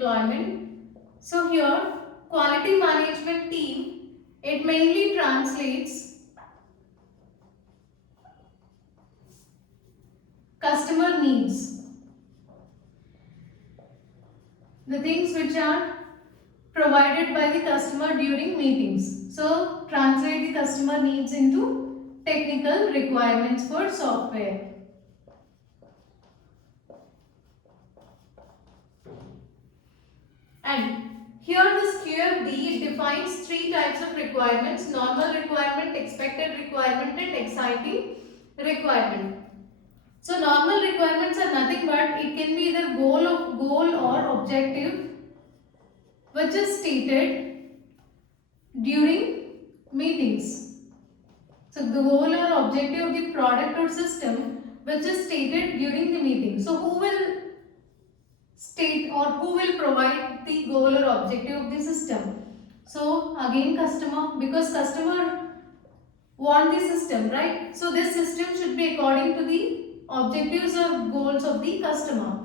deployment. So here quality management team, it mainly translates customer needs, the things which are provided by the customer during meetings. So translate the customer needs into technical requirements for software. And here this QFD defines three types of requirements: normal requirement, expected requirement and exciting requirement. So normal requirements are nothing but it can be either goal or objective which is stated during meetings. So the goal or objective of the product or system which is stated during the meeting. So who will state or who will provide the goal or objective of the system? So again customer, because customer want the system, right? So this system should be according to the objectives or goals of the customer.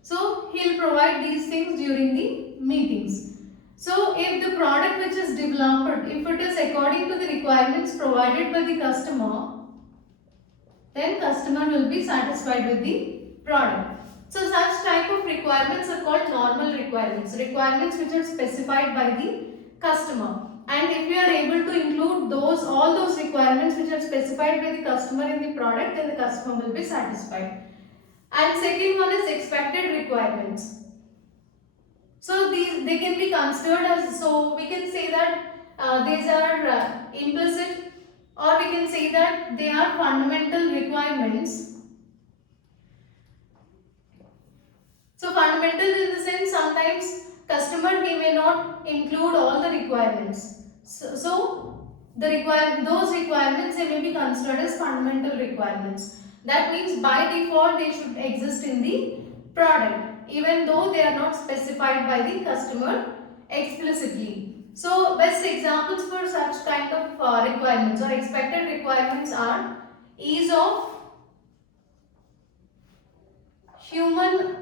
So he'll provide these things during the meetings. So if the product which is developed, if it is according to the requirements provided by the customer, then customer will be satisfied with the product. So such type of requirements are called normal requirements, requirements which are specified by the customer. And if you are able to include all those requirements which are specified by the customer in the product, then the customer will be satisfied. And second one is expected requirements. So they can be considered as, so we can say that these are implicit, or we can say that they are fundamental requirements. So fundamental in the sense, sometimes customer he may not include all the requirements. So those requirements they may be considered as fundamental requirements. That means by default they should exist in the product, even though they are not specified by the customer explicitly. So best examples for such kind of requirements or expected requirements are ease of human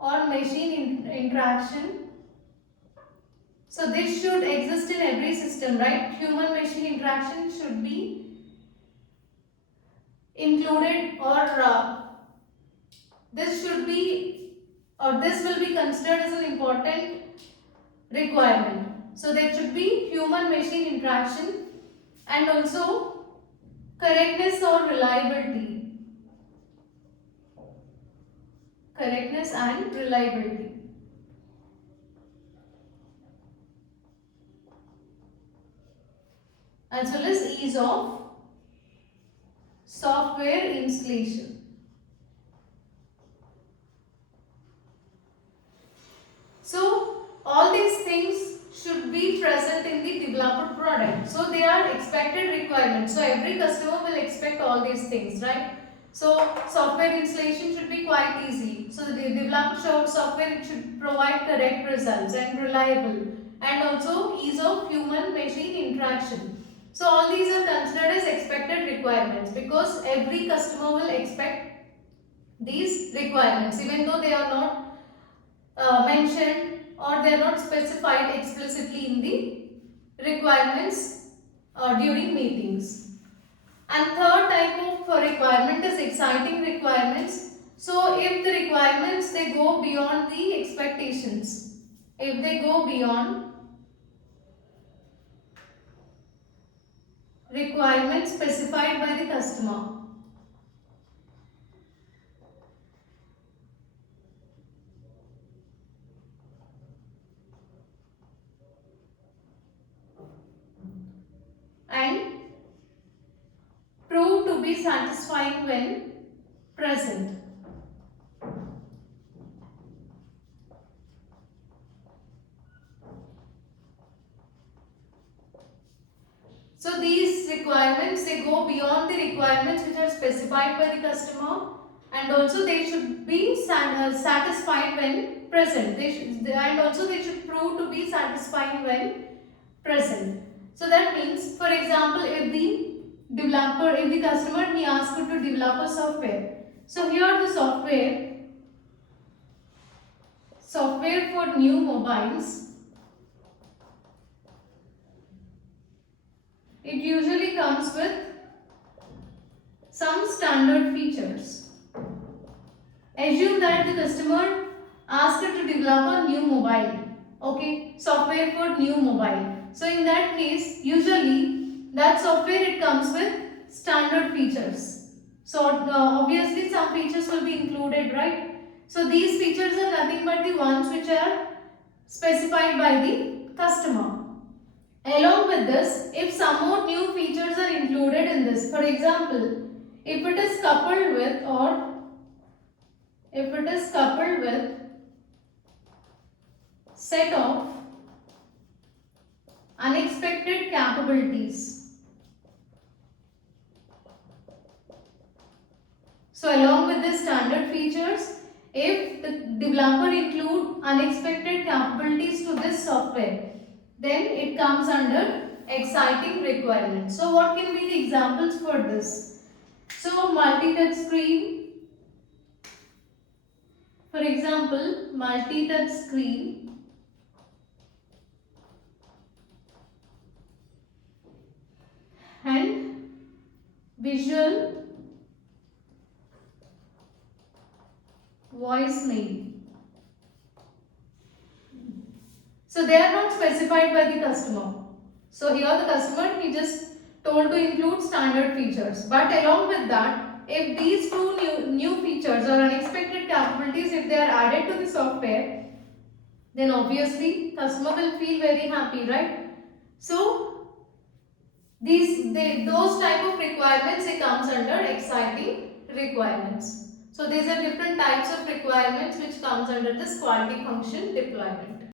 or machine interaction. So this should exist in every system, right? Human machine interaction should be included, or this will be considered as an important requirement. So there should be human machine interaction, and also correctness or reliability. Correctness and reliability. As well as ease of software installation. So all these things should be present in the developer product. So they are expected requirements. So every customer will expect all these things, right? So software installation should be quite easy. So the developer software it should provide correct results and reliable, and also ease of human machine interaction. So all these are considered as expected requirements because every customer will expect these requirements even though they are not mentioned or they are not specified explicitly in the requirements during meetings. And third type of requirement is exciting requirements. So if the requirements they go beyond the expectations, if they go beyond requirements specified by the customer, and prove to be satisfying when present. So these requirements they go beyond the requirements which are specified by the customer, and also they should be satisfied when present. And also they should prove to be satisfying when present. So that means, for example, if the customer he asked you to develop a software. So here the software software for new mobiles, it usually comes with some standard features. Assume that the customer asked to develop a new mobile, okay, software for new mobile. So in that case, usually that software it comes with standard features. So obviously some features will be included, right? So these features are nothing but the ones which are specified by the customer. Along with this, if some more new features are included in this, for example, if it is coupled with set of unexpected capabilities. So along with the standard features, if the developer include unexpected capabilities to this software, then it comes under exciting requirements. So what can be the examples for this? So multi-touch screen, for example, multi-touch screen and visual voicemail. So they are not specified by the customer. So here the customer he just told to include standard features. But along with that, if these two new features or unexpected capabilities if they are added to the software, then obviously customer will feel very happy, right? So those type of requirements it comes under exciting requirements. So these are different types of requirements which comes under this quality function deployment.